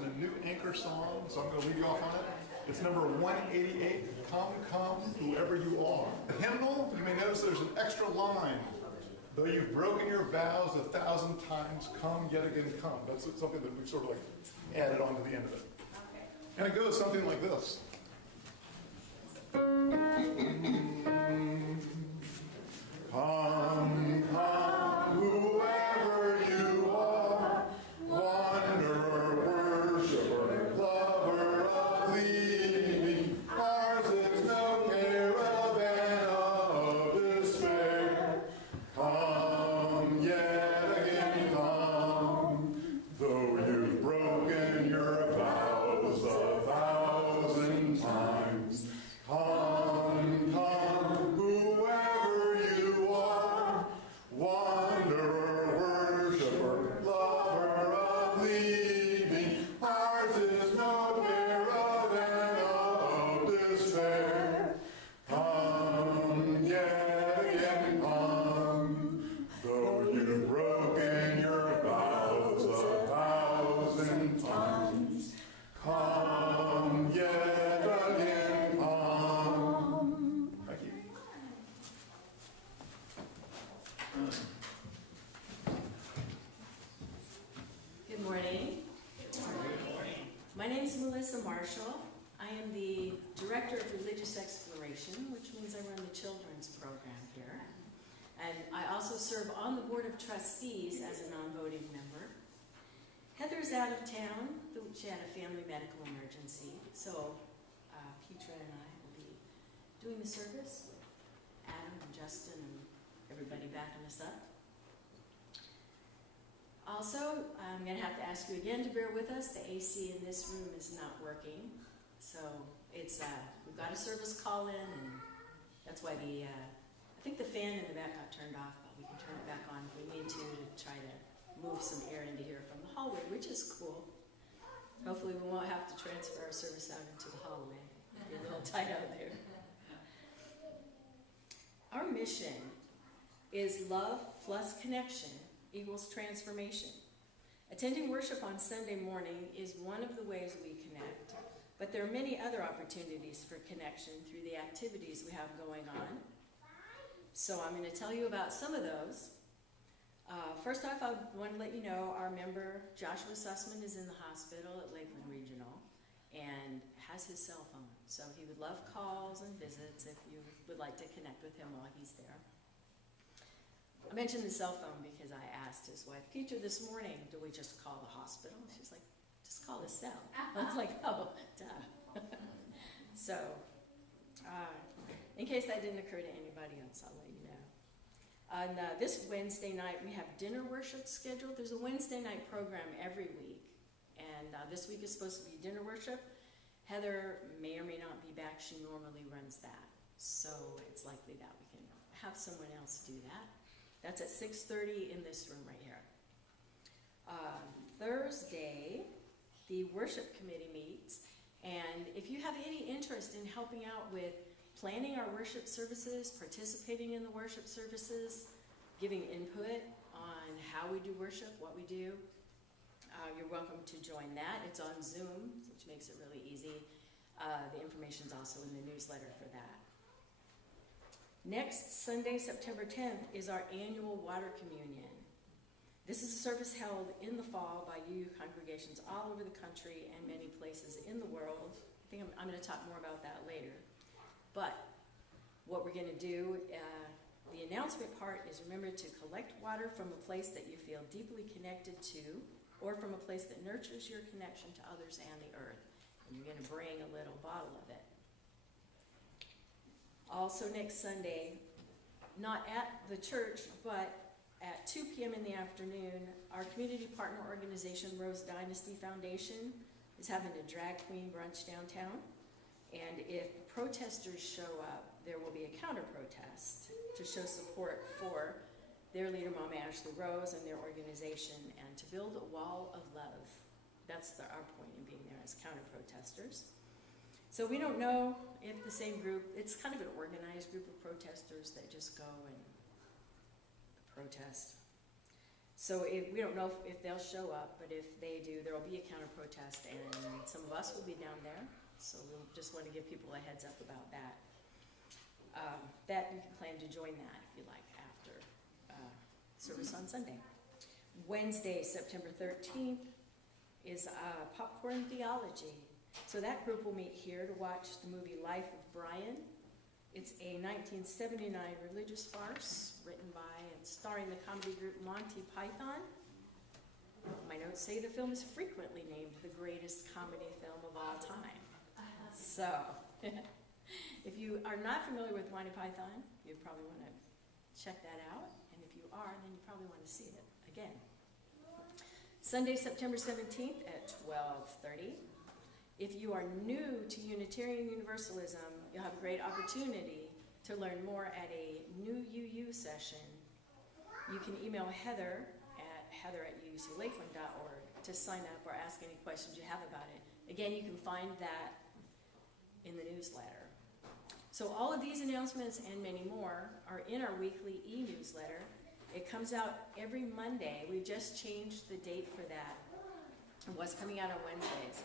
in a new anchor song, so I'm going to lead you off on it. It's number 188, Come, Come, Whoever You Are. The hymnal, you may notice there's an extra line. Though you've broken your vows 1,000 times, come yet again come. That's something that we've sort of like added on to the end of it. And it goes something like this. Come, come, whoever you are, wanderer, worshiper, lover of leaving, ours is no caravan of despair. Come, yet again come, though you've broken your vows 1,000 times. Come, come, whoever you are, wanderer, worshiper, lover of leaving, ours is no caravan of despair. Come, yet again come, though you've broken your vows 1,000 times. Come, yet again come. Thank you. Good morning. My name is Melissa Marshall. I am the Director of Religious Exploration, which means I run the children's program here. And I also serve on the Board of Trustees as a non-voting member. Heather's out of town. She had a family medical emergency. So Petra and I will be doing the service with Adam and Justin and everybody backing us up. Also, I'm going to have to ask you again to bear with us. The AC in this room is not working. So it's we've got a service call in, and that's why I think the fan in the back got turned off, but we can turn it back on if we need to try to move some air into here from the hallway, which is cool. Hopefully we won't have to transfer our service out into the hallway. It'll be a little tight out there. Our mission is love plus connection equals transformation. Attending worship on Sunday morning is one of the ways we connect, but there are many other opportunities for connection through the activities we have going on. So I'm going to tell you about some of those. First off, I want to let you know our member Joshua Sussman is in the hospital at Lakeland Regional and has his cell phone. So he would love calls and visits if you would like to connect with him while he's there. I mentioned the cell phone because I asked his wife, Petra, this morning, do we just call the hospital? She's like, just call the cell. I was like, oh, duh. So, in case that didn't occur to anybody else, I'll let you know. On this Wednesday night, we have dinner worship scheduled. There's a Wednesday night program every week, and this week is supposed to be dinner worship. Heather may or may not be back. She normally runs that, so it's likely that we can have someone else do that. That's at 6:30 in this room right here. Thursday, the worship committee meets, and if you have any interest in helping out with planning our worship services, participating in the worship services, giving input on how we do worship, what we do, you're welcome to join that. It's on Zoom, which makes it really easy. The information's also in the newsletter for that. Next Sunday, September 10th, is our annual water communion. This is a service held in the fall by UU congregations all over the country and many places in the world. I think I'm going to talk more about that later. But what we're going to do, the announcement part is remember to collect water from a place that you feel deeply connected to, or from a place that nurtures your connection to others and the earth. And you're going to bring a little bottle of it. Also next Sunday, not at the church, but at 2 p.m. in the afternoon, our community partner organization, Rose Dynasty Foundation, is having a drag queen brunch downtown. And if protesters show up, there will be a counter-protest to show support for their leader, Mama Ashley Rose, and their organization, and to build a wall of love. That's our point in being there as counter-protesters. So we don't know if the same group, it's kind of an organized group of protesters that just go and protest. So we don't know if they'll show up, but if they do, there will be a counter protest, and some of us will be down there. So we'll just want to give people a heads up about that. That you can plan to join that if you like after service on Sunday. Wednesday, September 13th is Popcorn Theology. So that group will meet here to watch the movie Life of Brian. It's a 1979 religious farce written by and starring the comedy group Monty Python. My notes say the film is frequently named the greatest comedy film of all time. So, if you are not familiar with Monty Python, you probably want to check that out. And if you are, then you probably want to see it again. Sunday, September 17th at 12:30. If you are new to Unitarian Universalism, you'll have a great opportunity to learn more at a new UU session. You can email Heather at heather@uuclakeland.org to sign up or ask any questions you have about it. Again, you can find that in the newsletter. So all of these announcements and many more are in our weekly e-newsletter. It comes out every Monday. We've just changed the date for that. It was coming out on Wednesdays.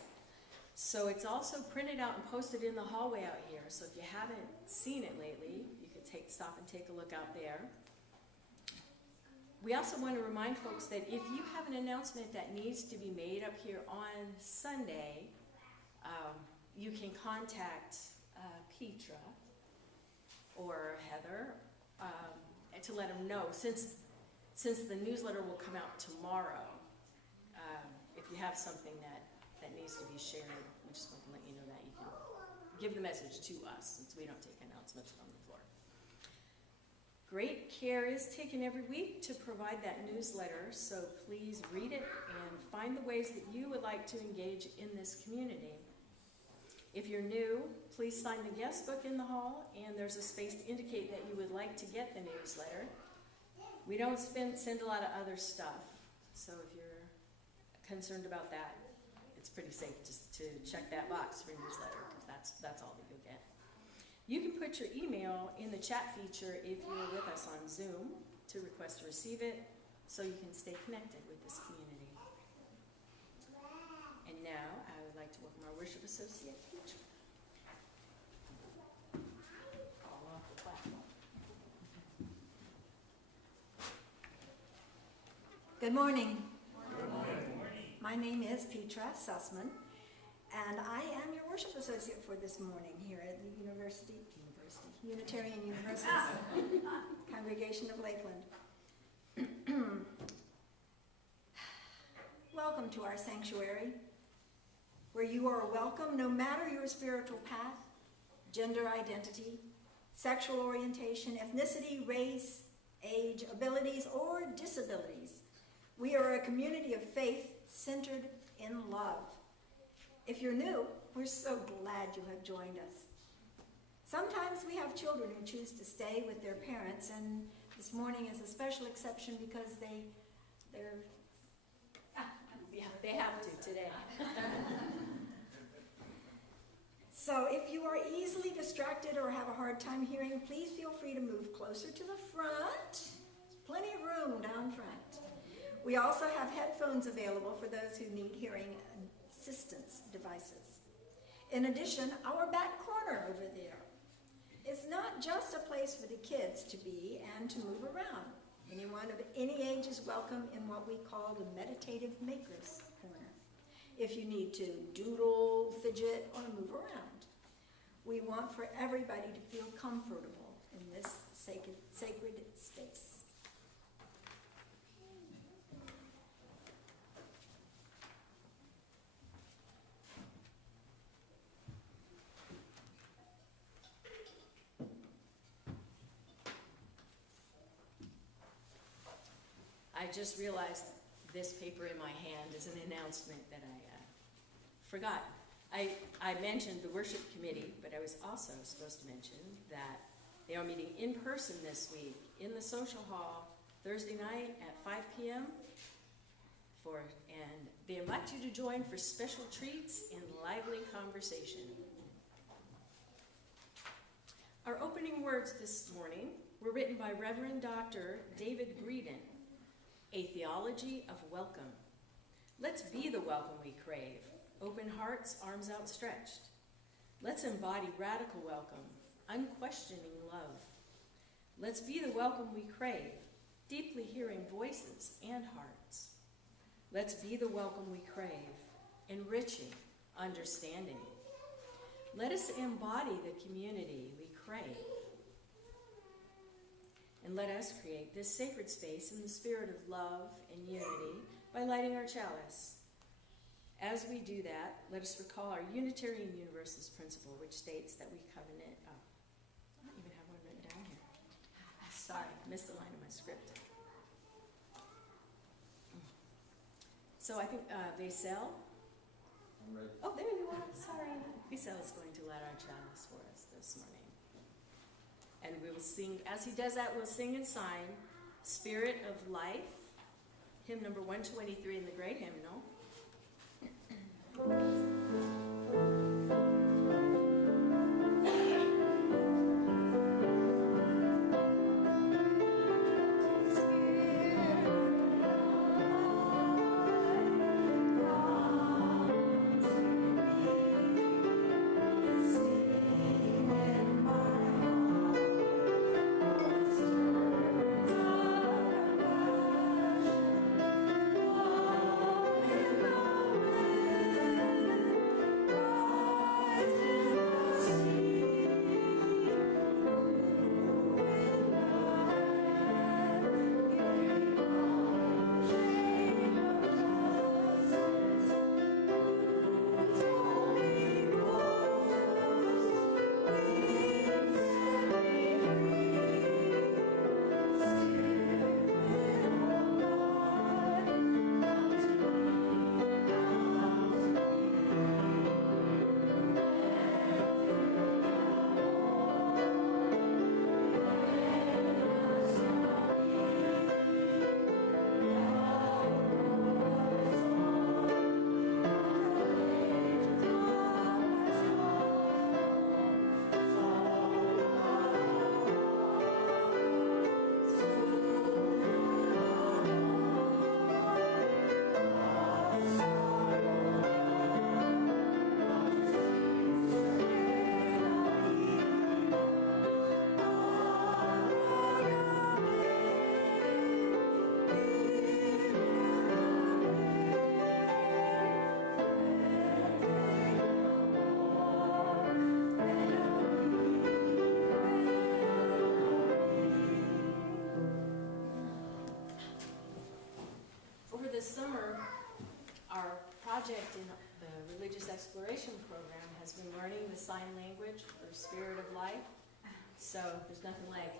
So it's also printed out and posted in the hallway out here. So if you haven't seen it lately, you could stop and take a look out there. We also want to remind folks that if you have an announcement that needs to be made up here on Sunday, you can contact Petra or Heather to let them know. Since the newsletter will come out tomorrow, if you have something that needs to be shared, we just want to let you know that you can give the message to us, since we don't take announcements from the floor. Great care is taken every week to provide that newsletter, so please read it and find the ways that you would like to engage in this community. If you're new, please sign the guest book in the hall, and there's a space to indicate that you would like to get the newsletter. We don't send a lot of other stuff, so if you're concerned about that, it's pretty safe just to check that box for newsletter, because that's all that you'll get. You can put your email in the chat feature if you're with us on Zoom to request to receive it, so you can stay connected with this community. And now I would like to welcome our worship associate teacher. All off the platform. Good morning. Good morning. My name is Petra Sussman, and I am your worship associate for this morning here at the Unitarian Universalist Congregation of Lakeland. Welcome to our sanctuary, where you are welcome no matter your spiritual path, gender identity, sexual orientation, ethnicity, race, age, abilities, or disabilities. We are a community of faith centered in love. If you're new, we're so glad you have joined us. Sometimes we have children who choose to stay with their parents, and this morning is a special exception because they have to today. So if you are easily distracted or have a hard time hearing, please feel free to move closer to the front. There's plenty of room down front. We also have headphones available for those who need hearing assistance devices. In addition, our back corner over there is not just a place for the kids to be and to move around. Anyone of any age is welcome in what we call the meditative maker's corner, if you need to doodle, fidget, or move around. We want for everybody to feel comfortable in this sacred space. I just realized this paper in my hand is an announcement that I forgot. I mentioned the worship committee, but I was also supposed to mention that they are meeting in person this week in the social hall Thursday night at 5 p.m. And they invite you to join for special treats and lively conversation. Our opening words this morning were written by Reverend Dr. David Breeden, A Theology of Welcome. Let's be the welcome we crave. Open hearts, arms outstretched. Let's embody radical welcome, unquestioning love. Let's be the welcome we crave, deeply hearing voices and hearts. Let's be the welcome we crave, enriching understanding. Let us embody the community we crave. And let us create this sacred space in the spirit of love and unity by lighting our chalice. As we do that, let us recall our Unitarian Universalist principle, which states that we covenant. Oh, I don't even have one written down here. Sorry, I missed the line of my script. So I think Vaisel. I'm ready. Oh, there you are. Sorry. Vaisel is going to light our chalice for us this morning. And we will sing, as he does that, we'll sing and sign Spirit of Life, hymn number 123 in the Great Hymnal. This summer, our project in the Religious Exploration Program has been learning the sign language for Spirit of Life. So there's nothing like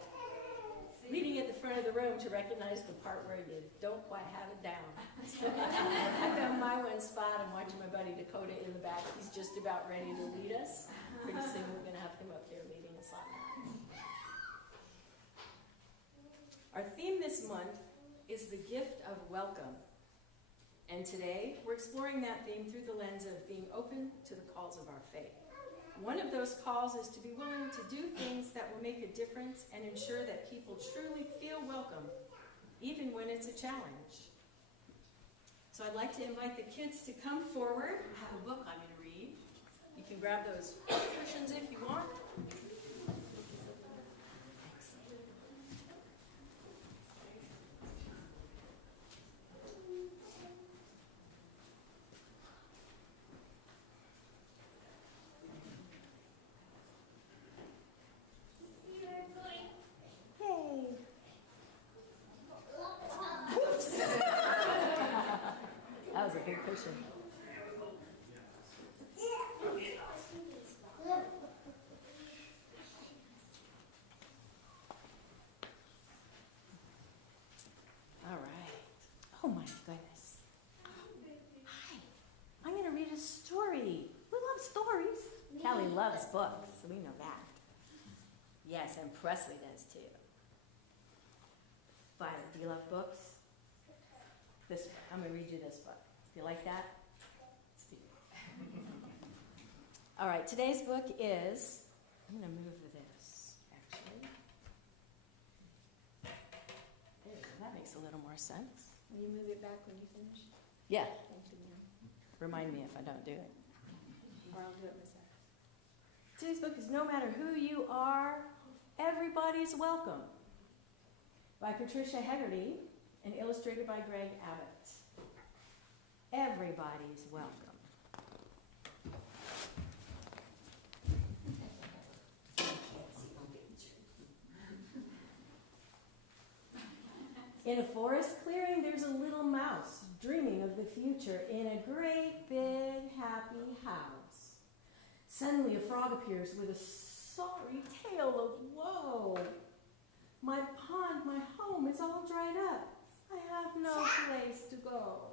reading at the front of the room to recognize the part where you don't quite have it down. I found my one spot. I'm watching my buddy Dakota in the back. He's just about ready to lead us. Pretty soon we're going to have him up here leading us on that. Our theme this month is the gift of welcome. And today, we're exploring that theme through the lens of being open to the calls of our faith. One of those calls is to be willing to do things that will make a difference and ensure that people truly feel welcome, even when it's a challenge. So I'd like to invite the kids to come forward. I have a book I'm going to read. You can grab those cushions if you want. That was a big cushion. All right. Oh my goodness. Hi. I'm going to read a story. We love stories. Callie loves books, so we know that. Yes, and Presley does too. Violet, do you love books? This one. I'm going to read you this book. Do you like that? All right, today's book is, I'm going to move this, actually. There, that makes a little more sense. Will you move it back when you finish? Yeah. Thank you, ma'am. Remind me if I don't do it. Or I'll do it myself. Today's book is No Matter Who You Are, Everybody's Welcome by Patricia Hegarty and illustrated by Greg Abbott. Everybody's welcome. In a forest clearing, there's a little mouse dreaming of the future in a great big happy house. Suddenly a frog appears with a sorry tale of woe. My pond, my home is all dried up. I have no place to go.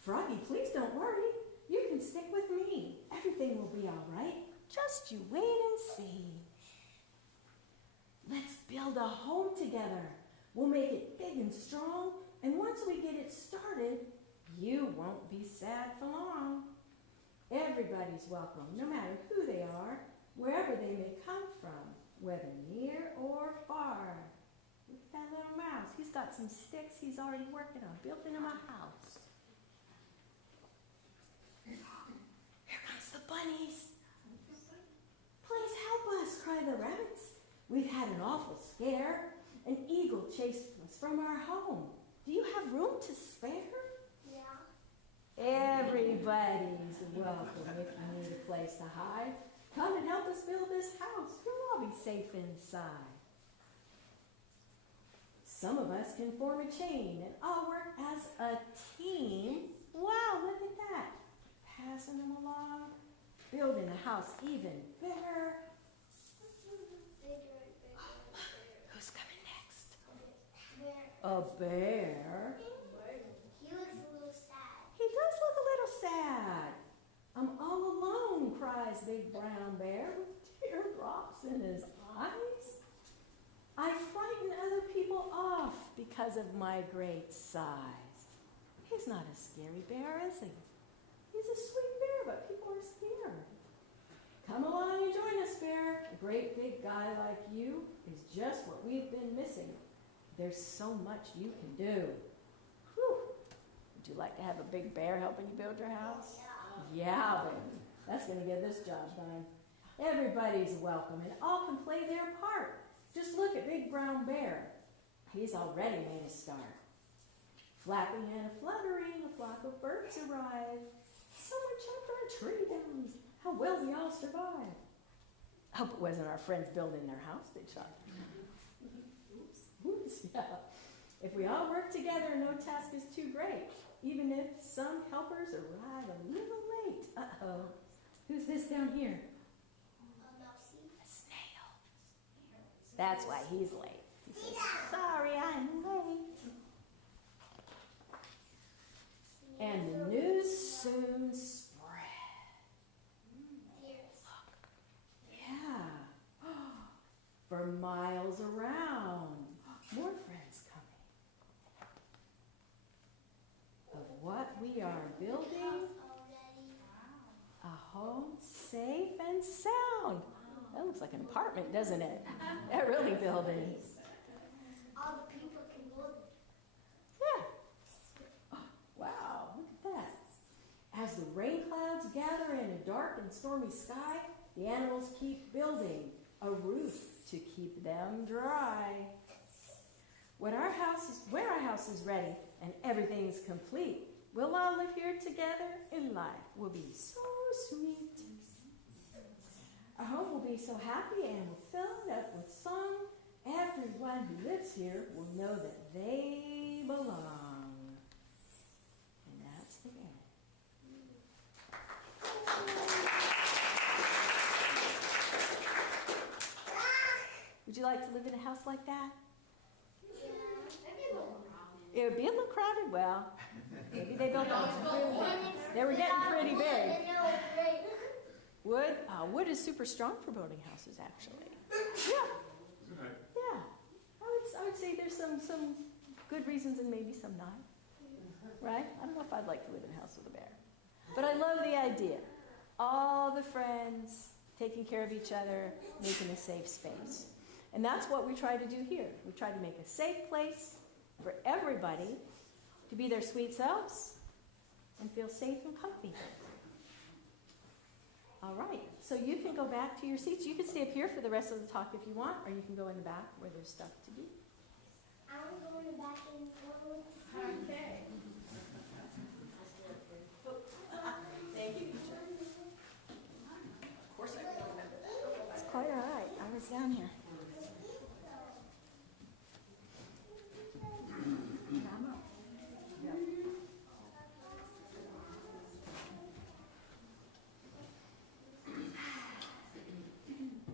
Froggy, please don't worry. You can stick with me. Everything will be all right. Just you wait and see. Let's build a home together. We'll make it big and strong, and once we get it started, you won't be sad for long. Everybody's welcome, no matter who they are, wherever they may come from, whether near or far. Look at that little mouse. He's got some sticks he's already working on, building him a house. Here comes the bunnies. Please help us, cry the rabbits. We've had an awful scare. An eagle chased us from our home. Do you have room to spare? Yeah. Everybody's welcome if you need a place to hide. Come and help us build this house. You'll all be safe inside. Some of us can form a chain and all work as a team. Wow, look at that. Passing them along, building the house even bigger. Who's coming next? A bear. He looks a little sad. He does look a little sad. I'm all alone, cries Big Brown Bear with teardrops in his eyes. I frighten other people off because of my great size. He's not a scary bear, is he? He's a sweet bear, but people are scared. Come along and join us, Bear. A great big guy like you is just what we've been missing. There's so much you can do. Whew. Would you like to have a big bear helping you build your house? Yeah, baby. That's going to get this job done. Everybody's welcome, and all can play their part. Just look at Big Brown Bear. He's already made a start. Flapping and fluttering, a flock of birds arrive. Someone chopped our tree down. How well we all survived. Hope it wasn't our friends building their house they chopped. Oops, yeah. If we all work together, no task is too great. Even if some helpers arrive a little late. Uh-oh. Who's this down here? A snail. That's why he's late. He says, sorry, I'm late. And the news soon spread. Look. Yeah. For miles around. More friends coming. Of what we are building. A home safe and sound. That looks like an apartment, doesn't it? That really building. All the people can build it. Yeah. Wow, look at that. As the rain clouds gather in a dark and stormy sky, the animals keep building a roof to keep them dry. When our house is ready and everything's complete, we'll all live here together and life will be so sweet. Our home will be so happy and we'll fill it up with song. Everyone who lives here will know that they belong. And that's the end. Would you like to live in a house like that? It would be a little crowded. Well, maybe they built them. They were getting pretty big. Wood? Wood is super strong for building houses, actually. Yeah. Yeah. I would say there's some good reasons and maybe some not. Right? I don't know if I'd like to live in a house with a bear. But I love the idea. All the friends taking care of each other, making a safe space. And that's what we try to do here. We try to make a safe place, for everybody to be their sweet selves and feel safe and comfy. All right, so you can go back to your seats. You can stay up here for the rest of the talk if you want, or you can go in the back where there's stuff to do. I'm going back in forward. Okay. Thank you, teacher. Of course I can remember that. It's quite all right. I was down here. I'm up.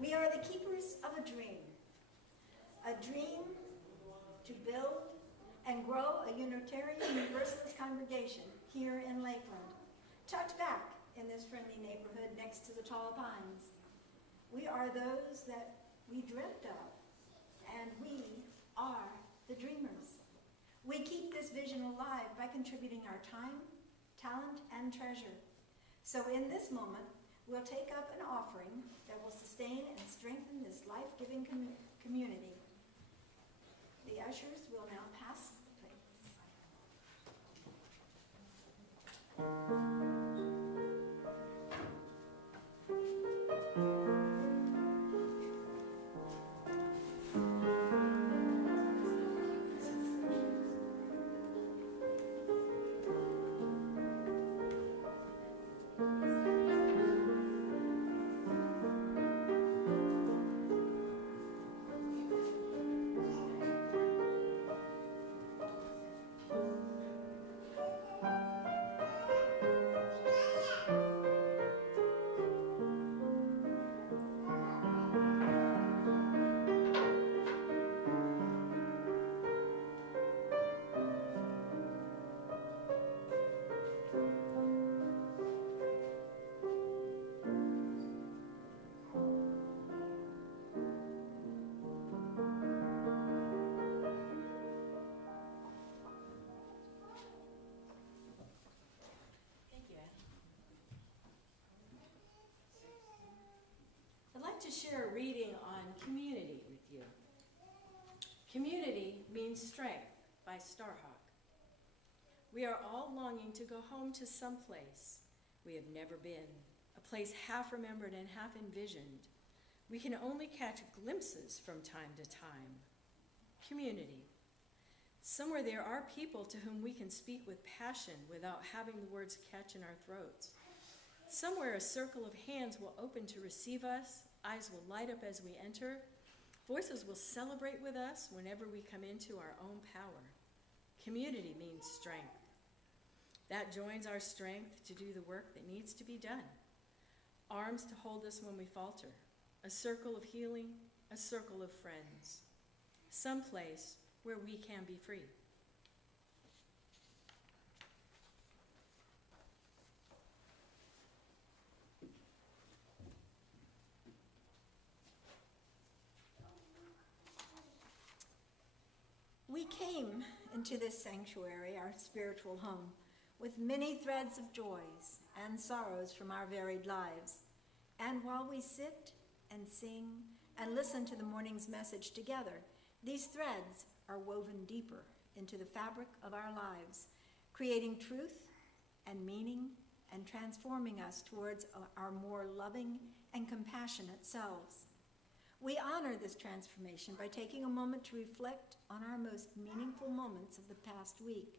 We are the keepers of a dream to build and grow a Unitarian Universalist congregation here in Lakeland, tucked back in this friendly neighborhood next to the tall pines. We are those that we dreamt of, and we are the dreamers. We keep this vision alive by contributing our time, talent, and treasure. So in this moment, we'll take up an offering that will sustain and strengthen this life-giving community. The ushers will now pass the plates. I'd like to share a reading on community with you. Community means strength by Starhawk. We are all longing to go home to some place we have never been, a place half remembered and half envisioned. We can only catch glimpses from time to time. Community. Somewhere there are people to whom we can speak with passion without having the words catch in our throats. Somewhere a circle of hands will open to receive us, eyes will light up as we enter, voices will celebrate with us whenever we come into our own power. Community means strength. That joins our strength to do the work that needs to be done. Arms to hold us when we falter, a circle of healing, a circle of friends, someplace where we can be free. We came into this sanctuary, our spiritual home, with many threads of joys and sorrows from our varied lives. And while we sit and sing and listen to the morning's message together, these threads are woven deeper into the fabric of our lives, creating truth and meaning and transforming us towards our more loving and compassionate selves. We honor this transformation by taking a moment to reflect on our most meaningful moments of the past week.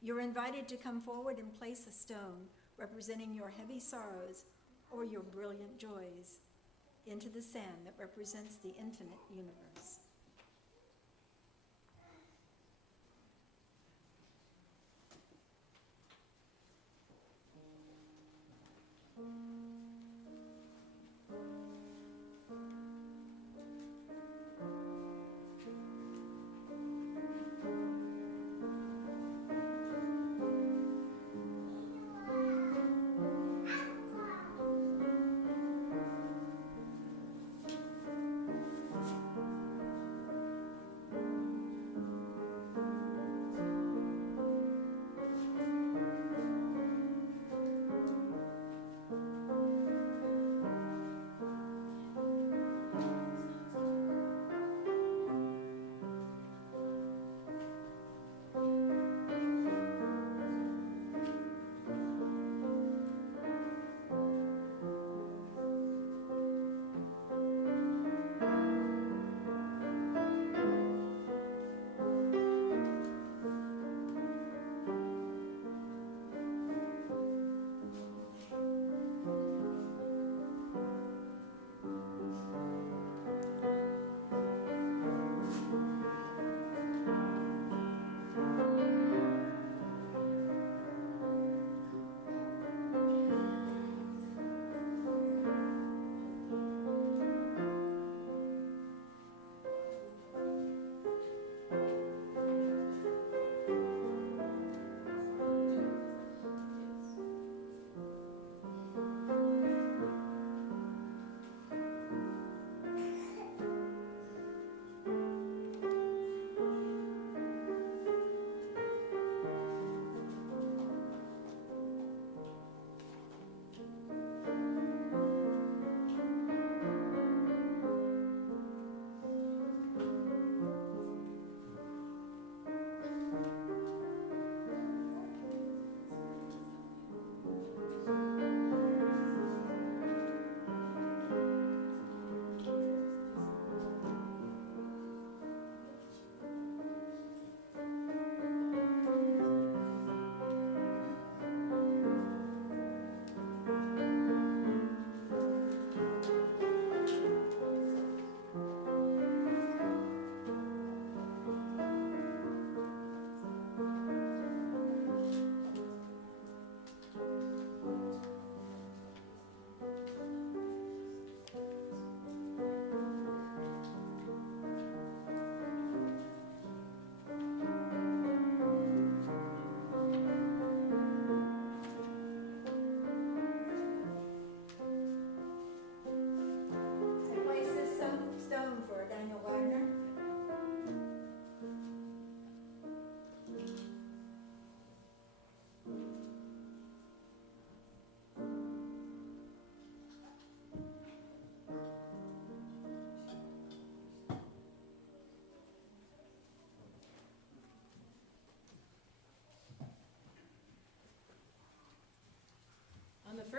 You're invited to come forward and place a stone representing your heavy sorrows or your brilliant joys into the sand that represents the infinite universe.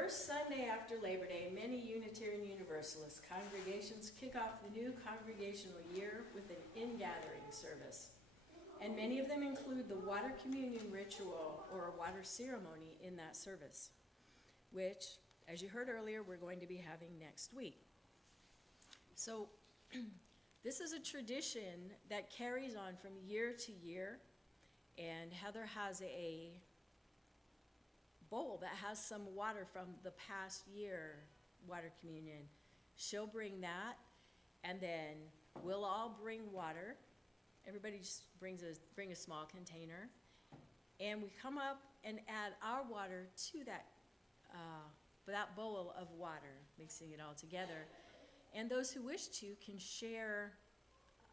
first Sunday after Labor Day, many Unitarian Universalist congregations kick off the new congregational year with an in-gathering service. And many of them include the water communion ritual or water ceremony in that service, which, as you heard earlier, we're going to be having next week. So this is a tradition that carries on from year to year, and Heather has a bowl that has some water from the past year water communion. She'll bring that, and then we'll all bring water. Everybody just bring a small container, and we come up and add our water to that bowl of water, mixing it all together. And those who wish to can share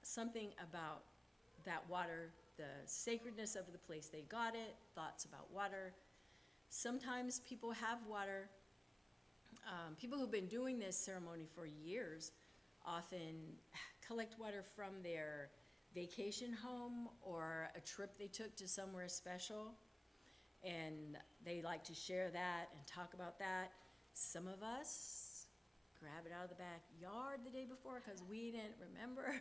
something about that water, the sacredness of the place they got it, thoughts about water. Sometimes people have water. People who've been doing this ceremony for years often collect water from their vacation home or a trip they took to somewhere special, and they like to share that and talk about that. Some of us grab it out of the backyard the day before because we didn't remember.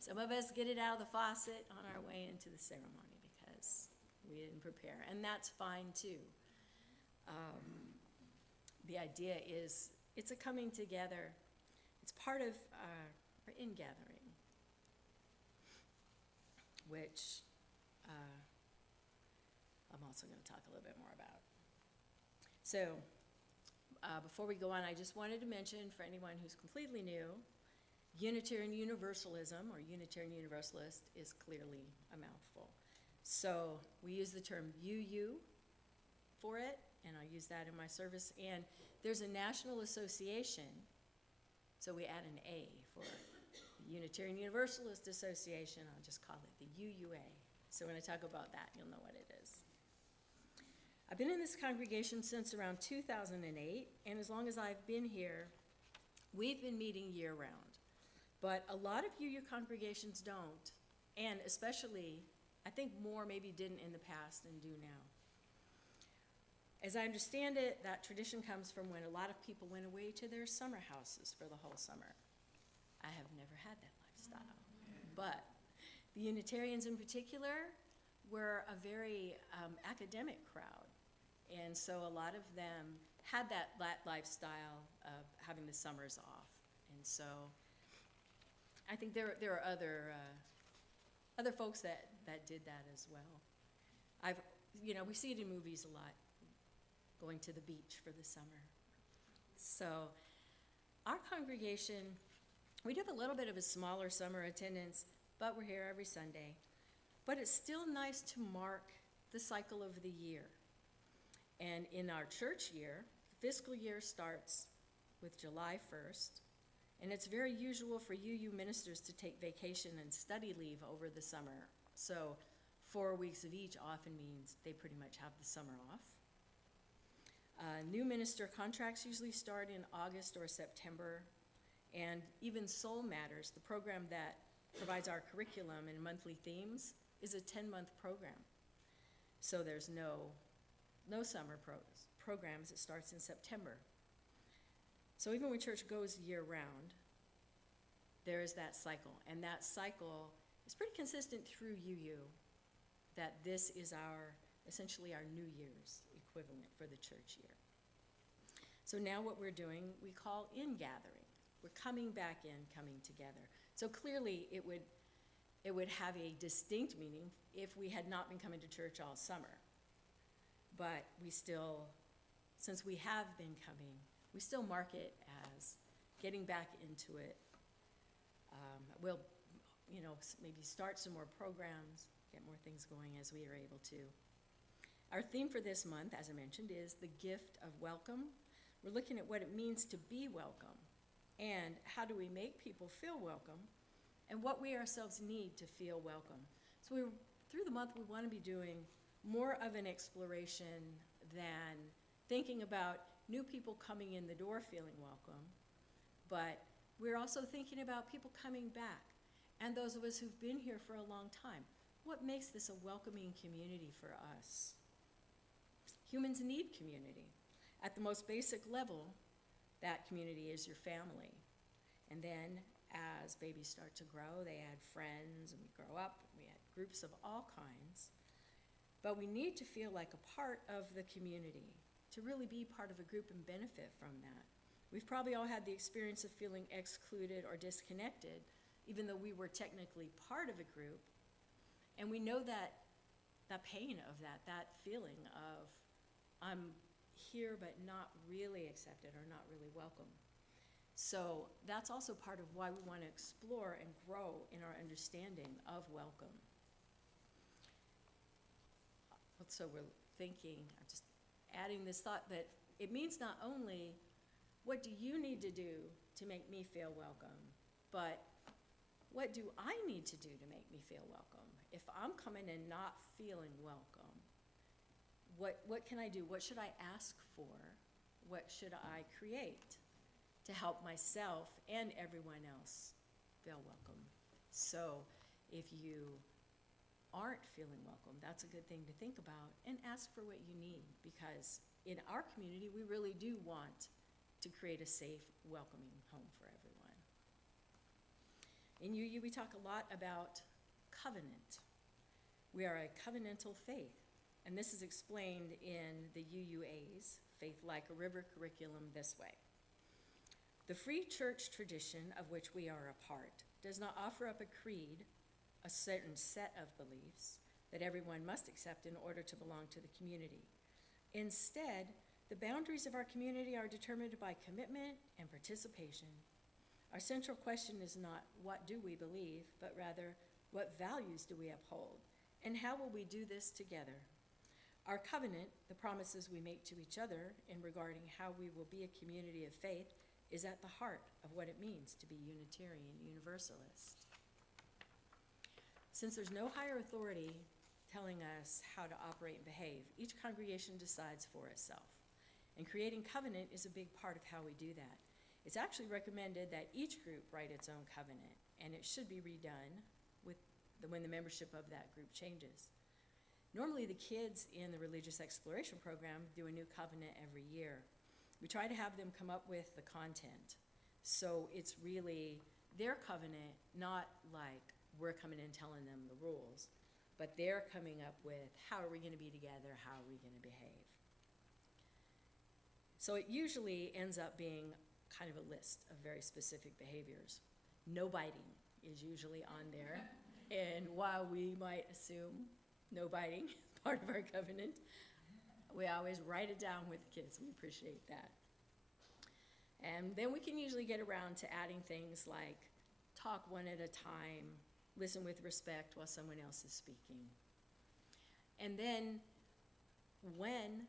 Some of us get it out of the faucet on our way into the ceremony because we didn't prepare, and that's fine too. The idea is it's a coming together. It's part of our in-gathering, which I'm also going to talk a little bit more about. So before we go on, I just wanted to mention for anyone who's completely new, Unitarian Universalism or Unitarian Universalist is clearly a mouthful. So we use the term UU for it, and I use that in my service. And there's a national association, so we add an A for Unitarian Universalist Association. I'll just call it the UUA. So when I talk about that, you'll know what it is. I've been in this congregation since around 2008, and as long as I've been here, we've been meeting year-round. But a lot of UU congregations don't, and especially, I think more maybe didn't in the past and do now. As I understand it, that tradition comes from when a lot of people went away to their summer houses for the whole summer. I have never had that lifestyle, but the Unitarians in particular were a very academic crowd, and so a lot of them had that lifestyle of having the summers off, and so I think there are other folks that did that as well. We see it in movies a lot, going to the beach for the summer. So our congregation, we do have a little bit of a smaller summer attendance, but we're here every Sunday. But it's still nice to mark the cycle of the year. And in our church year, the fiscal year starts with July 1st, and it's very usual for UU ministers to take vacation and study leave over the summer. So 4 weeks of each often means they pretty much have the summer off. New minister contracts usually start in August or September, and even Soul Matters, the program that provides our curriculum and monthly themes, is a 10-month program. So there's no summer programs. It starts in September. So even when church goes year-round, there is that cycle, and that cycle is pretty consistent through UU, that this is essentially our New Year's equivalent for the church year. So now what we're doing, we call in-gathering. We're coming back in, coming together. So clearly it would have a distinct meaning if we had not been coming to church all summer. But we still, since we have been coming, we still mark it as getting back into it. We'll, maybe start some more programs, get more things going as we are able to. Our theme for this month, as I mentioned, is the gift of welcome. We're looking at what it means to be welcome, and how do we make people feel welcome, and what we ourselves need to feel welcome. So through the month, we want to be doing more of an exploration than thinking about new people coming in the door feeling welcome, but we're also thinking about people coming back, and those of us who've been here for a long time. What makes this a welcoming community for us? Humans need community. At the most basic level, that community is your family. And then as babies start to grow, they add friends, and we grow up, we add groups of all kinds. But we need to feel like a part of the community, to really be part of a group and benefit from that. We've probably all had the experience of feeling excluded or disconnected, even though we were technically part of a group. And we know that the pain of that feeling of I'm here but not really accepted or not really welcome. So that's also part of why we want to explore and grow in our understanding of welcome. So we're thinking, I'm just adding this thought that it means not only what do you need to do to make me feel welcome, but what do I need to do to make me feel welcome? If I'm coming and not feeling welcome, what can I do? What should I ask for? What should I create to help myself and everyone else feel welcome? So if you aren't feeling welcome, that's a good thing to think about, and ask for what you need, because in our community, we really do want to create a safe, welcoming home for everyone. In UU, we talk a lot about covenant. We are a covenantal faith, and this is explained in the UUA's Faith Like a River curriculum this way. The free church tradition of which we are a part does not offer up a creed, a certain set of beliefs that everyone must accept in order to belong to the community. Instead, the boundaries of our community are determined by commitment and participation. Our central question is not what do we believe, but rather what values do we uphold, and how will we do this together? Our covenant, the promises we make to each other in regarding how we will be a community of faith, is at the heart of what it means to be Unitarian Universalist. Since there's no higher authority telling us how to operate and behave, each congregation decides for itself. And creating covenant is a big part of how we do that. It's actually recommended that each group write its own covenant, and it should be redone when the membership of that group changes. Normally, the kids in the religious exploration program do a new covenant every year. We try to have them come up with the content. So it's really their covenant, not like we're coming in telling them the rules, but they're coming up with how are we going to be together, how are we going to behave. So it usually ends up being kind of a list of very specific behaviors. No biting is usually on there, and while we might assume no biting is part of our covenant, we always write it down with the kids. We appreciate that. And then we can usually get around to adding things like talk one at a time, listen with respect while someone else is speaking. And then when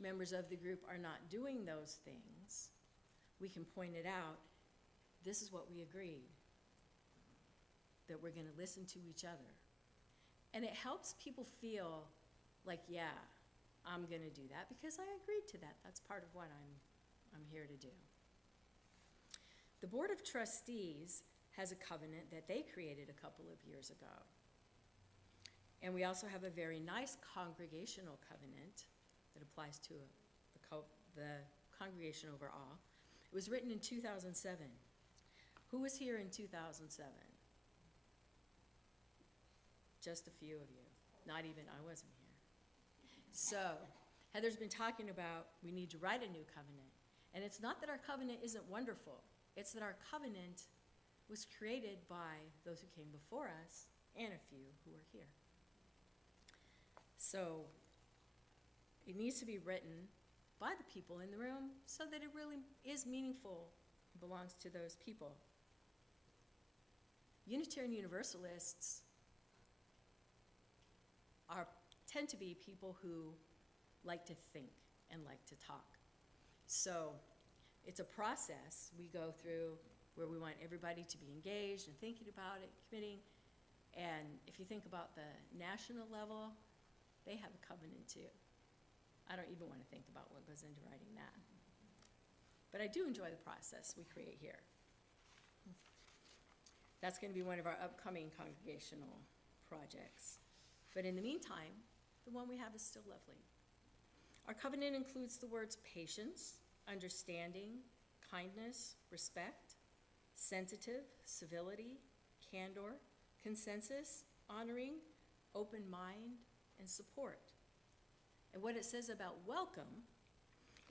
members of the group are not doing those things, we can point it out. This is what we agreed, that we're going to listen to each other. And it helps people feel like, yeah, I'm going to do that because I agreed to that. That's part of what I'm here to do. The Board of Trustees has a covenant that they created a couple of years ago. And we also have a very nice congregational covenant that applies to the congregation overall. It was written in 2007. Who was here in 2007? Just a few of you. Not even, I wasn't here. So, Heather's been talking about we need to write a new covenant. And it's not that our covenant isn't wonderful. It's that our covenant was created by those who came before us and a few who are here. So, it needs to be written by the people in the room so that it really is meaningful and belongs to those people. Unitarian Universalists tend to be people who like to think and like to talk. So it's a process we go through where we want everybody to be engaged and thinking about it, committing. And if you think about the national level, they have a covenant too. I don't even want to think about what goes into writing that. But I do enjoy the process we create here. That's going to be one of our upcoming congregational projects. But in the meantime, the one we have is still lovely. Our covenant includes the words patience, understanding, kindness, respect, sensitive, civility, candor, consensus, honoring, open mind, and support. And what it says about welcome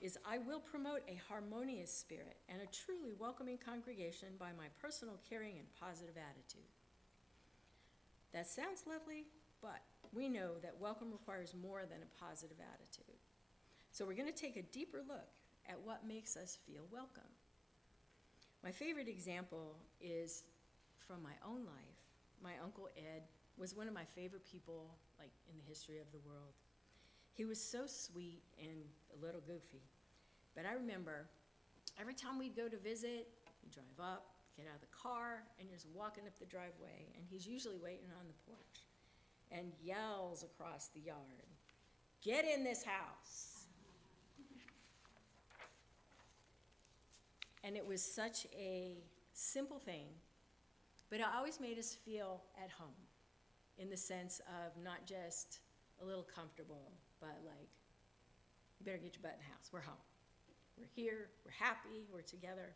is, I will promote a harmonious spirit and a truly welcoming congregation by my personal caring and positive attitude. That sounds lovely, but we know that welcome requires more than a positive attitude. So we're going to take a deeper look at what makes us feel welcome. My favorite example is from my own life. My Uncle Ed was one of my favorite people, like, in the history of the world. He was so sweet and a little goofy. But I remember every time we'd go to visit, you drive up, get out of the car, and you're just walking up the driveway, and he's usually waiting on the porch and yells across the yard, "Get in this house." And it was such a simple thing, but it always made us feel at home, in the sense of not just a little comfortable, but like, you better get your butt in the house. We're home. We're here. We're happy. We're together.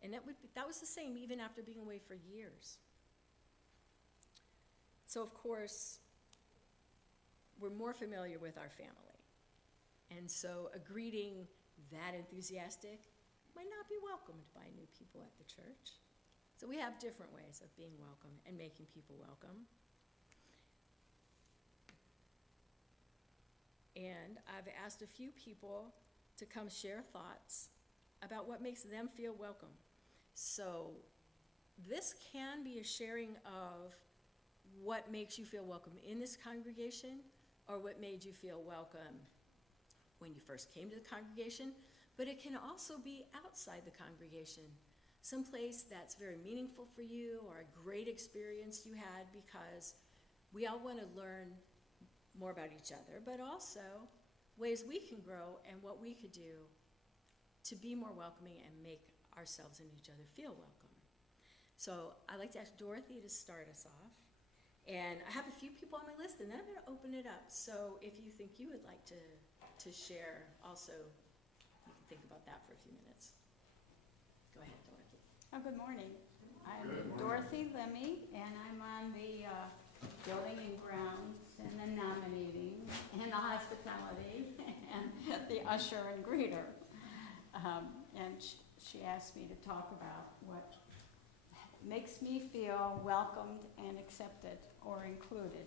And that was the same even after being away for years. So, of course, we're more familiar with our family. And so a greeting that enthusiastic might not be welcomed by new people at the church. So we have different ways of being welcome and making people welcome. And I've asked a few people to come share thoughts about what makes them feel welcome. So this can be a sharing of what makes you feel welcome in this congregation, or what made you feel welcome when you first came to the congregation, but it can also be outside the congregation, someplace that's very meaningful for you, or a great experience you had, because we all want to learn more about each other, but also ways we can grow and what we could do to be more welcoming and make ourselves and each other feel welcome. So I'd like to ask Dorothy to start us off. And I have a few people on my list, and then I'm going to open it up. So if you think you would like to share also, you can think about that for a few minutes. Go ahead, Dorothy. Oh, good morning. I'm Dorothy Lemmy, and I'm on the building and grounds and the nominating and the hospitality and the usher and greeter. And she asked me to talk about what makes me feel welcomed and accepted or included.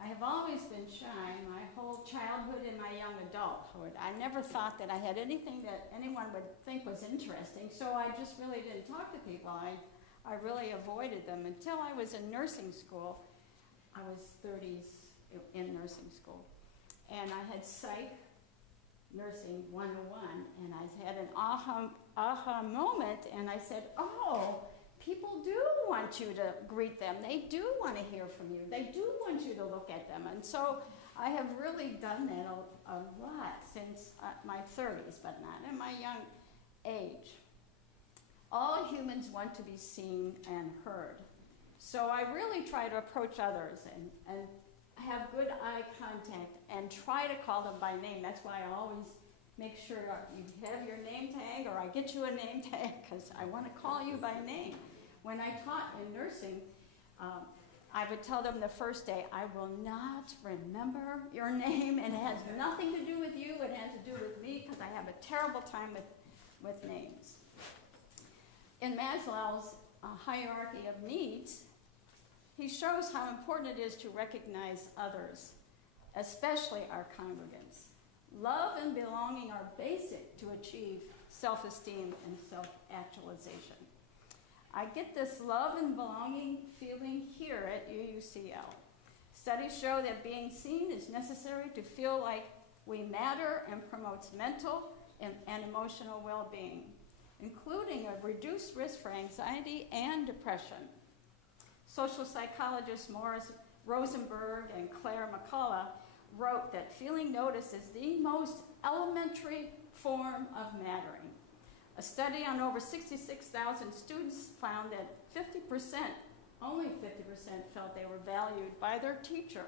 I have always been shy my whole childhood and my young adulthood. I never thought that I had anything that anyone would think was interesting, so I just really didn't talk to people. I really avoided them until I was in nursing school. I was 30s in nursing school, and I had psych nursing 101, and I had an aha moment, and I said, oh, people do want you to greet them. They do want to hear from you. They do want you to look at them. And so I have really done that a lot since my 30s, but not in my young age. All humans want to be seen and heard. So I really try to approach others and have good eye contact and try to call them by name. That's why I always make sure you have your name tag, or I get you a name tag, because I want to call you by name. When I taught in nursing, I would tell them the first day, I will not remember your name, and it has nothing to do with you, it has to do with me, because I have a terrible time with names. In Maslow's hierarchy of needs, he shows how important it is to recognize others, especially our congregants. Love and belonging are basic to achieve self-esteem and self-actualization. I get this love and belonging feeling here at UUCL. Studies show that being seen is necessary to feel like we matter and promotes mental and emotional well-being, including a reduced risk for anxiety and depression. Social psychologists Morris Rosenberg and Claire McCullough wrote that feeling noticed is the most elementary form of mattering. A study on over 66,000 students found that 50%, only 50%, felt they were valued by their teacher.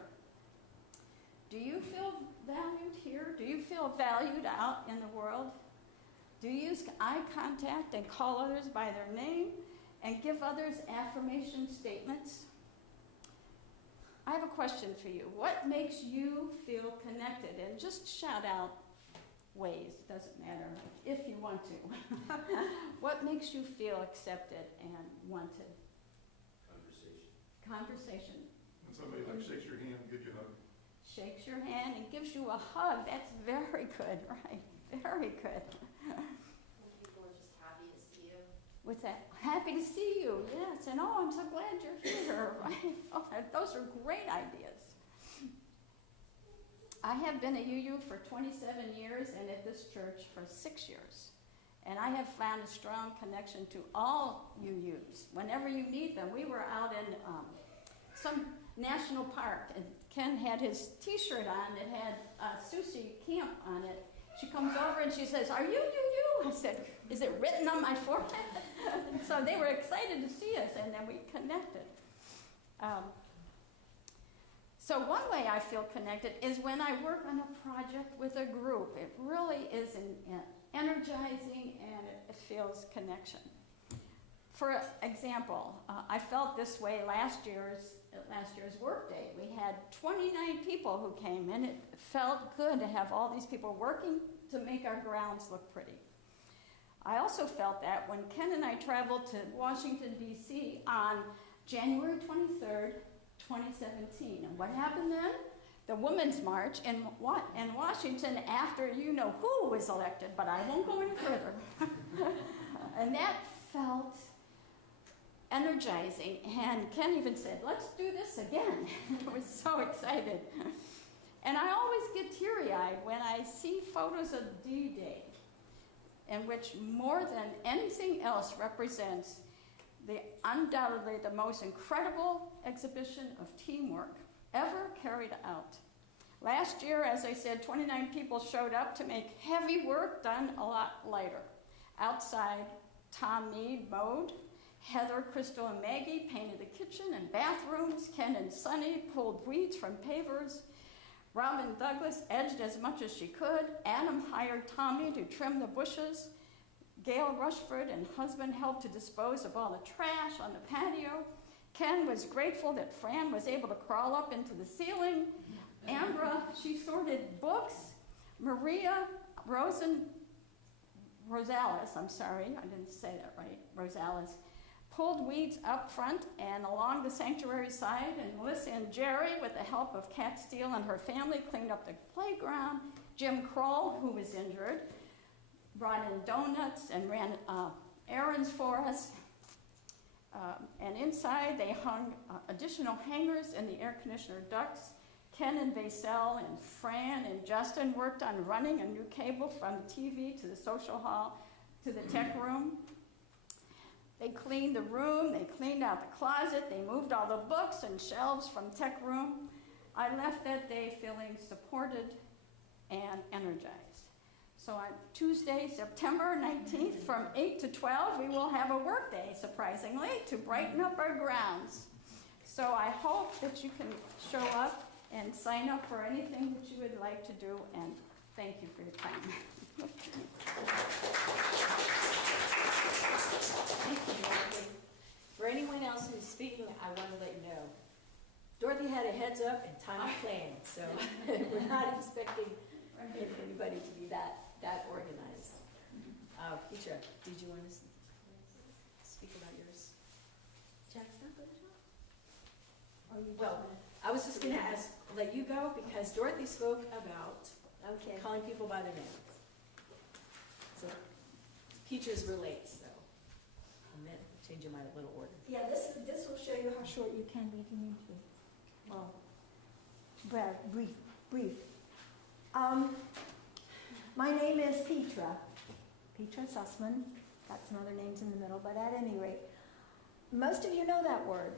Do you feel valued here? Do you feel valued out in the world? Do you use eye contact and call others by their name and give others affirmation statements? I have a question for you. What makes you feel connected? And just shout out ways, doesn't matter, if you want to. What makes you feel accepted and wanted? Conversation. When somebody like shakes your hand and gives you a hug. Shakes your hand and gives you a hug. That's very good, right? Very good. People are just happy to see you. What's that? Happy to see you, yes. And oh, I'm so glad you're here, right? Oh, those are great ideas. I have been a UU for 27 years and at this church for 6 years. And I have found a strong connection to all UUs. Whenever you need them, we were out in some national park, and Ken had his t-shirt on that had Susie Camp on it. She comes over and she says, "Are you UU?" I said, "Is it written on my forehead?" So they were excited to see us, and then we connected. So one way I feel connected is when I work on a project with a group. It really is energizing, and it feels connection. For example, I felt this way last year's work day. We had 29 people who came, and it felt good to have all these people working to make our grounds look pretty. I also felt that when Ken and I traveled to Washington, D.C. on January 23rd, 2017. And what happened then? The Women's March in Washington after you know who was elected, but I won't go any further. And that felt energizing. And Ken even said, "Let's do this again." I was so excited. And I always get teary-eyed when I see photos of D-Day, in which more than anything else represents undoubtedly the most incredible exhibition of teamwork ever carried out. Last year, as I said, 29 people showed up to make heavy work done a lot lighter. Outside, Tom Mead mowed, Heather, Crystal, and Maggie painted the kitchen and bathrooms, Ken and Sunny pulled weeds from pavers, Robin Douglas edged as much as she could, Adam hired Tommy to trim the bushes, Gail Rushford and husband helped to dispose of all the trash on the patio. Ken was grateful that Fran was able to crawl up into the ceiling. Ambra, she sorted books. Maria Rosales, I'm sorry, I didn't say that right, Rosales, pulled weeds up front and along the sanctuary side, and Melissa and Jerry, with the help of Kat Steele and her family, cleaned up the playground. Jim Kroll, who was injured, brought in donuts and ran errands for us. And inside, they hung additional hangers in the air conditioner ducts. Ken and Vaisel and Fran and Justin worked on running a new cable from the TV to the social hall to the tech room. They cleaned the room, they cleaned out the closet, they moved all the books and shelves from tech room. I left that day feeling supported and energized. So on Tuesday, September 19th, from 8 to 12, we will have a work day, surprisingly, to brighten up our grounds. So I hope that you can show up and sign up for anything that you would like to do, and thank you for your time. Thank you, Dorothy. For anyone else who's speaking, I want to let you know, Dorothy had a heads up and time planned, so we're not expecting anybody to be that organized. Petra, did you want to speak about yours? Jack's not going to talk? Well, I was just going to let you go because Dorothy spoke about calling people by their names. So Petra's relates, so I'm changing my little order. Yeah, this will show you how short you can be if you need to. Well, brief. My name is Petra Sussman. Got some other names in the middle, but at any rate, most of you know that word.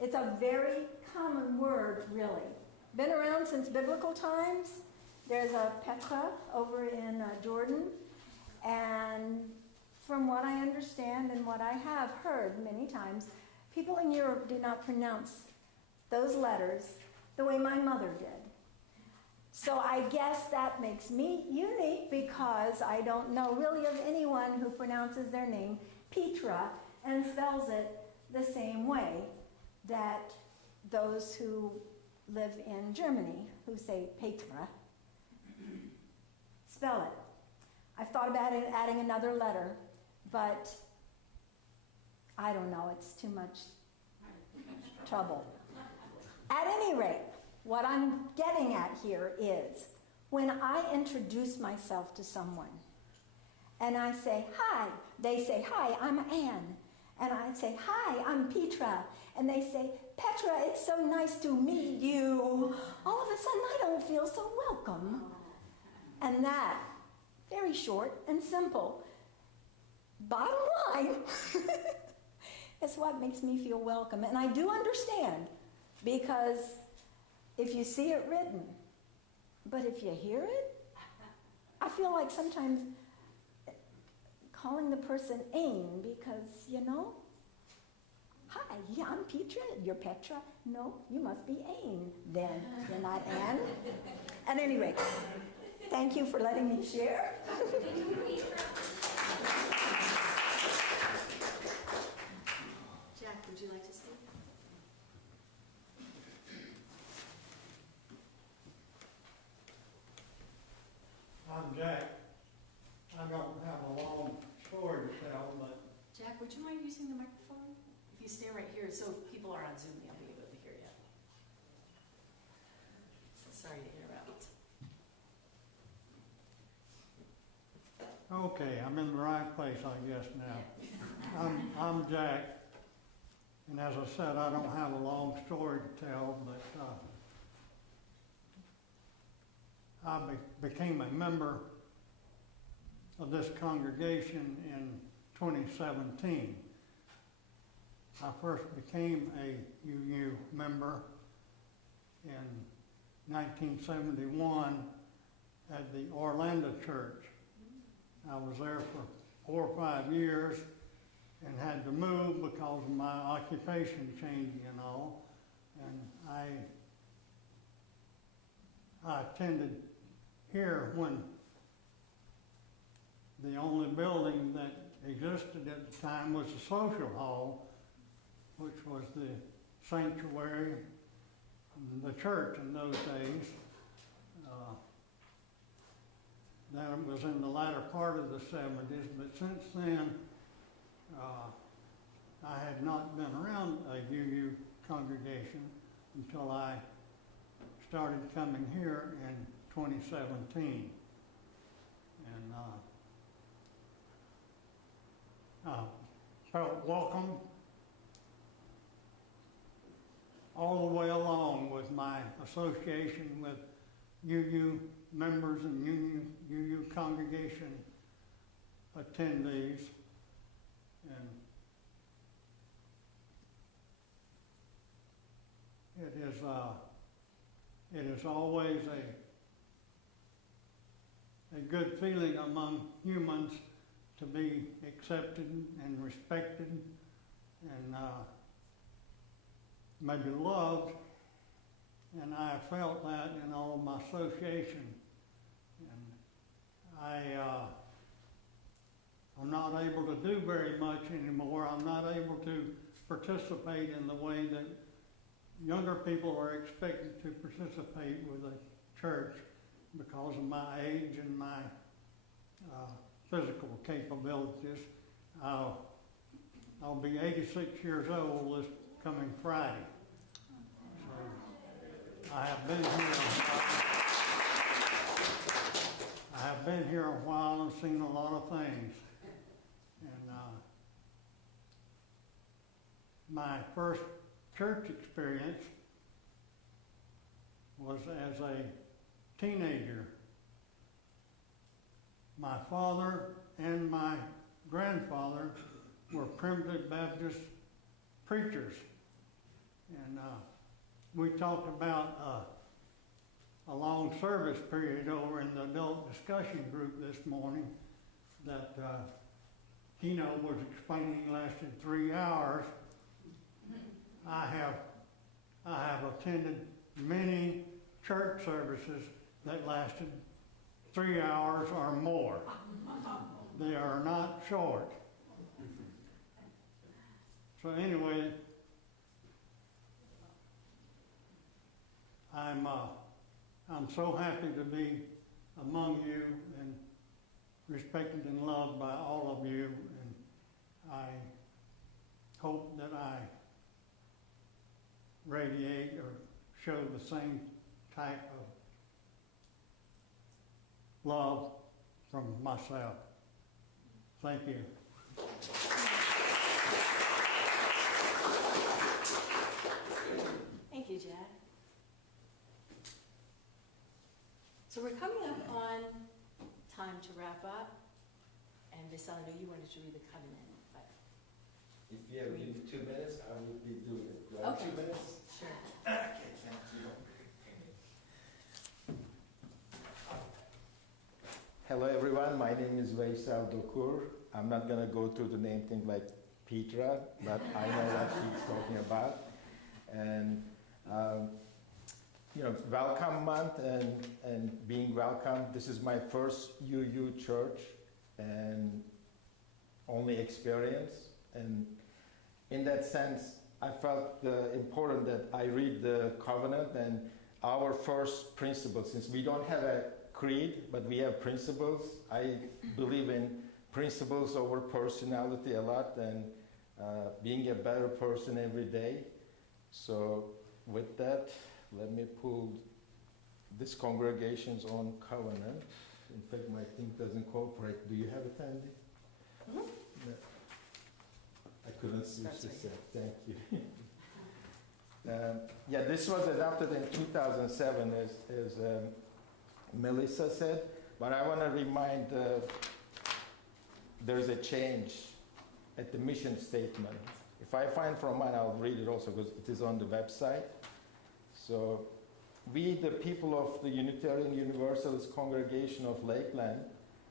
It's a very common word, really. Been around since biblical times. There's a Petra over in Jordan, and from what I understand and what I have heard many times, people in Europe do not pronounce those letters the way my mother did. So I guess that makes me unique because I don't know really of anyone who pronounces their name Petra and spells it the same way that those who live in Germany who say Petra spell it. I've thought about adding another letter, but I don't know, it's too much trouble. At any rate, what I'm getting at here is when I introduce myself to someone and I say, hi, they say, hi, I'm Anne. And I say, hi, I'm Petra. And they say, Petra, it's so nice to meet you. All of a sudden, I don't feel so welcome. And that, very short and simple, bottom line, is what makes me feel welcome. And I do understand, because if you see it written, but if you hear it, I feel like sometimes calling the person Ain, because, you know, hi, yeah, I'm Petra, you're Petra. No, you must be Ain then. You're not Anne. At any rate, thank you for letting me share. Jack, would you like to speak? I'm Jack. I don't have a long story to tell, but Jack, would you mind using the microphone? If you stay right here, so if people are on Zoom, they'll be able to hear you. Sorry to interrupt. okay, I'm in the right place, I guess, now. I'm Jack, and as I said, I don't have a long story to tell, but I became a member of this congregation in 2017. I first became a UU member in 1971 at the Orlando Church. I was there for 4 or 5 years and had to move because of my occupation changing and all. And I attended here when the only building that existed at the time was the social hall, which was the sanctuary, the church in those days. That was in the latter part of the 70s, but since then, I had not been around a UU congregation until I started coming here in 2017. And I felt welcome all the way along with my association with UU members and UU congregation attendees. And it is always a good feeling among humans to be accepted and respected and maybe loved. And I felt that in all of my association. And I'm not able to do very much anymore. I'm not able to participate in the way that younger people are expected to participate with a church because of my age and my physical capabilities. I'll be 86 years old this coming Friday. So I have been here a while and seen a lot of things. And my first church experience was as a teenager. My father and my grandfather were Primitive Baptist preachers. And we talked about a long service period over in the adult discussion group this morning that Keno was explaining lasted 3 hours. I have attended many church services that lasted 3 hours or more. They are not short. So anyway, I'm so happy to be among you and respected and loved by all of you, and I hope that I radiate or show the same type of love from myself. Thank you. Thank you, Jad. So we're coming up on time to wrap up, and Miss I know you wanted to read the covenant, but If you have maybe 2 minutes, I will be doing it. Do I have Okay. 2 minutes? sure. Okay, thank you. Hello everyone, my name is Veysel Dokur. I'm not going to go through the name thing like Petra, but I know what she's talking about. And welcome month and being welcome. This is my first UU church and only experience. And in that sense, I felt important that I read the covenant and our first principle. Since we don't have a creed, but we have principles, I believe in principles over personality a lot and being a better person every day. So with that, let me pull this congregation's own covenant. In fact, my thing doesn't cooperate. Do you have it handy? Mhm. No. I couldn't see what That's she right. said. Thank you. Yeah, this was adopted in 2007, as Melissa said. But I want to remind there's a change at the mission statement. If I find from mine, I'll read it also because it is on the website. So, we, the people of the Unitarian Universalist Congregation of Lakeland,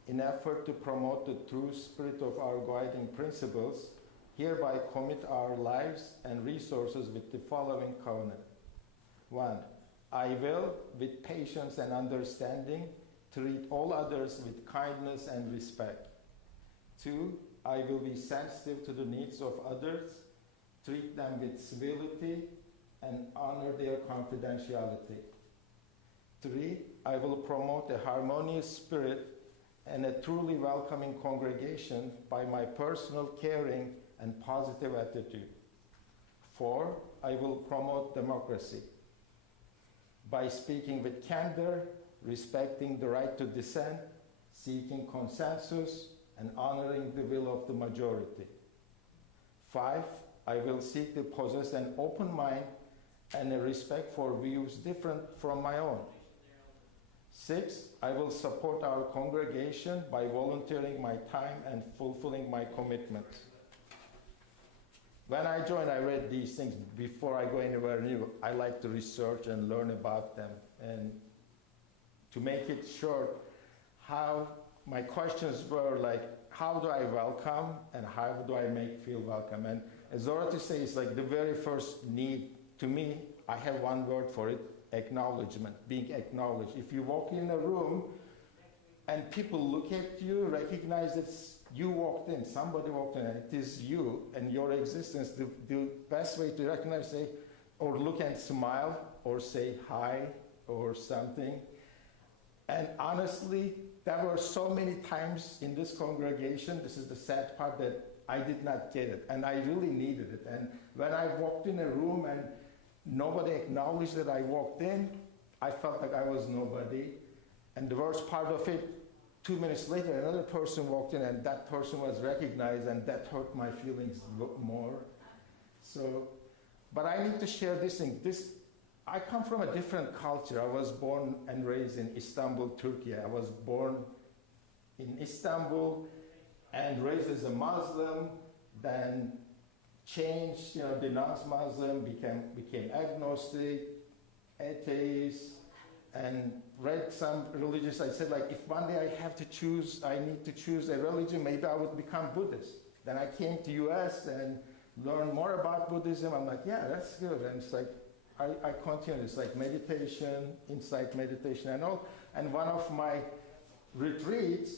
in effort to promote the true spirit of our guiding principles, hereby commit our lives and resources with the following covenant. 1. I will, with patience and understanding, treat all others with kindness and respect. 2. I will be sensitive to the needs of others, treat them with civility, and honor their confidentiality. 3. I will promote a harmonious spirit and a truly welcoming congregation by my personal caring and positive attitude. 4. I will promote democracy by speaking with candor, respecting the right to dissent, seeking consensus, and honoring the will of the majority. 5. I will seek to possess an open mind and a respect for views different from my own. 6. I will support our congregation by volunteering my time and fulfilling my commitments. When I joined, I read these things. Before I go anywhere new, I like to research and learn about them. And to make it short, my questions were like, how do I welcome and how do I make feel welcome? And as Dorothy says, like the very first need, to me, I have one word for it, acknowledgement, being acknowledged. If you walk in a room and people look at you, recognize that you walked in, somebody walked in, and it is you and your existence, the best way to recognize, say, or look and smile, or say hi, or something. And honestly, there were so many times in this congregation, this is the sad part, that I did not get it, and I really needed it. And when I walked in a room and nobody acknowledged that I walked in, I felt like I was nobody. And the worst part of it, 2 minutes later, another person walked in and that person was recognized, and that hurt my feelings more. So, but I need to share this thing. I come from a different culture. I was born and raised in Istanbul, Turkey. I was born in Istanbul and raised as a Muslim, then changed, denounced Muslim, became agnostic, atheist, and read some religious. I said, like, if one day I need to choose a religion, maybe I would become Buddhist. Then I came to US and learned more about Buddhism. I'm like, yeah, that's good. And it's like, I continue. It's like meditation, insight meditation and all. And one of my retreats,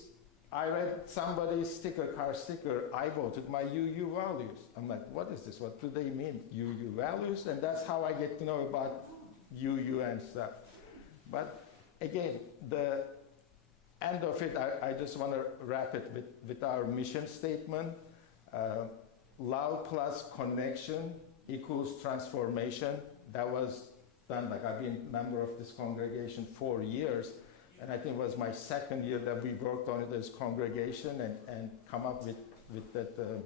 I read somebody's car sticker, I voted my UU values. I'm like, what is this? What do they mean, UU values? And that's how I get to know about UU and stuff. But again, the end of it, I just want to wrap it with our mission statement. Love plus connection equals transformation. That was done, like I've been a member of this congregation 4 years, and I think it was my second year that we worked on it as congregation and come up with that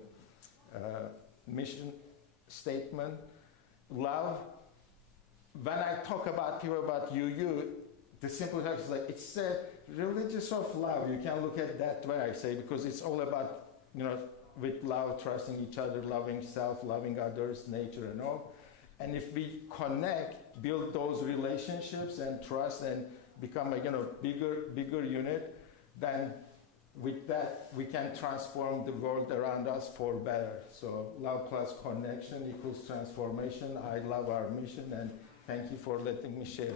mission statement. Love, when I talk about people about UU, the simple fact is like, it's a religious of love. You can look at that way, I say, because it's all about, with love, trusting each other, loving self, loving others, nature and all. And if we connect, build those relationships and trust and become a bigger unit, then with that we can transform the world around us for better. So love plus connection equals transformation. I love our mission, and thank you for letting me share.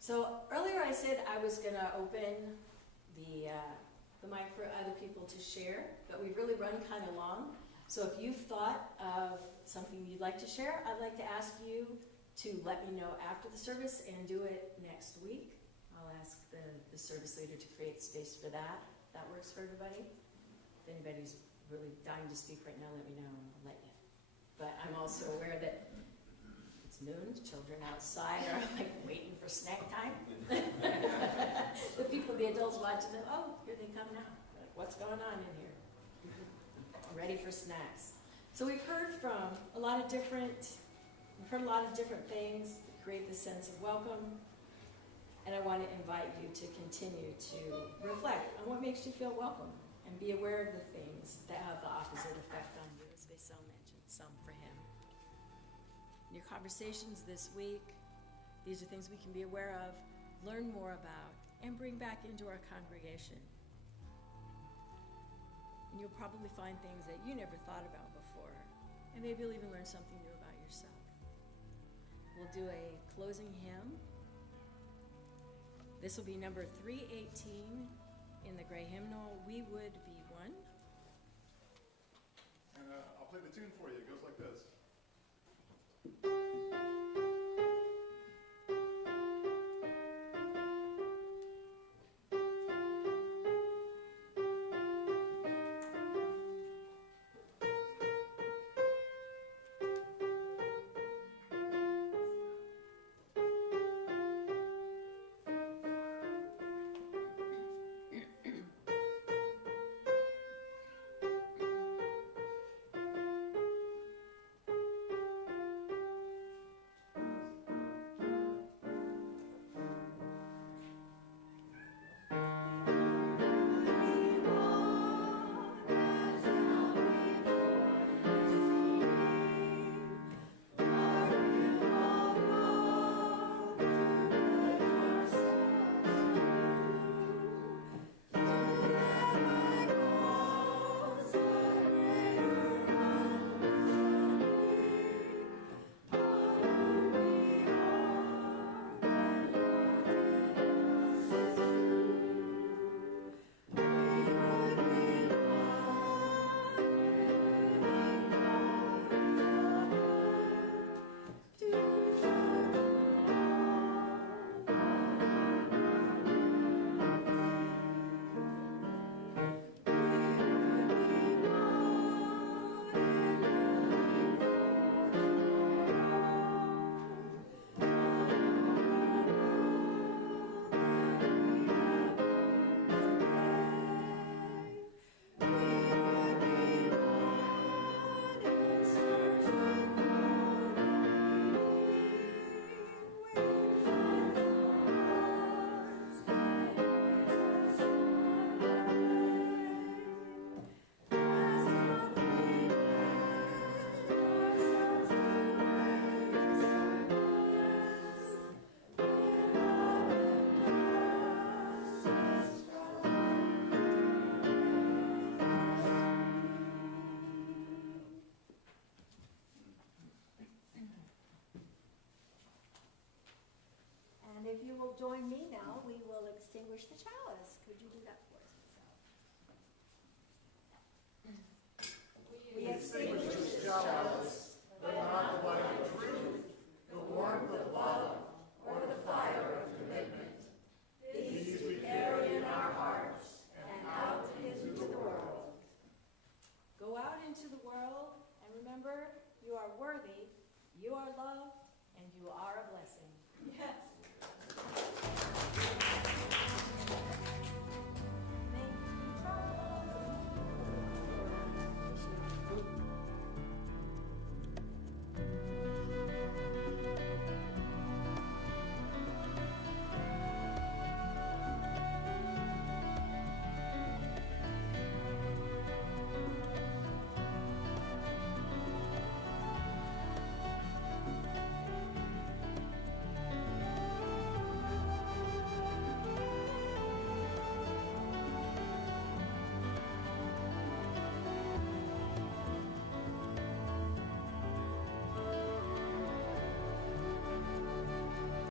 So earlier I said I was going to open the mic for other people to share, but we've really run kind of long. So if you've thought of something you'd like to share, I'd like to ask you to let me know after the service and do it next week. I'll ask the service leader to create space for that. That works for everybody. If anybody's really dying to speak right now, let me know and I'll let you. But I'm also aware that it's noon, children outside are like waiting for snack time. The adults watching them, oh, here they come now. Like, what's going on in here? Ready for snacks. So we've heard from a lot of different things that create this sense of welcome. And I want to invite you to continue to reflect on what makes you feel welcome and be aware of the things that have the opposite effect on you, as Basil mentioned, some for him. In your conversations this week, these are things we can be aware of, learn more about, and bring back into our congregation. And you'll probably find things that you never thought about before, and maybe you'll even learn something new about yourself. We'll do a closing hymn. This will be number 318 in the gray hymnal, We Would Be One. And I'll play the tune for you. It goes like this. join me now, we will extinguish the chalice. Could you do that for us? We extinguish the chalice, but not the light of truth, the warmth of love, or the fire of commitment. These we carry in our hearts and out into the world. Go out into the world and remember, you are worthy, you are loved, and you are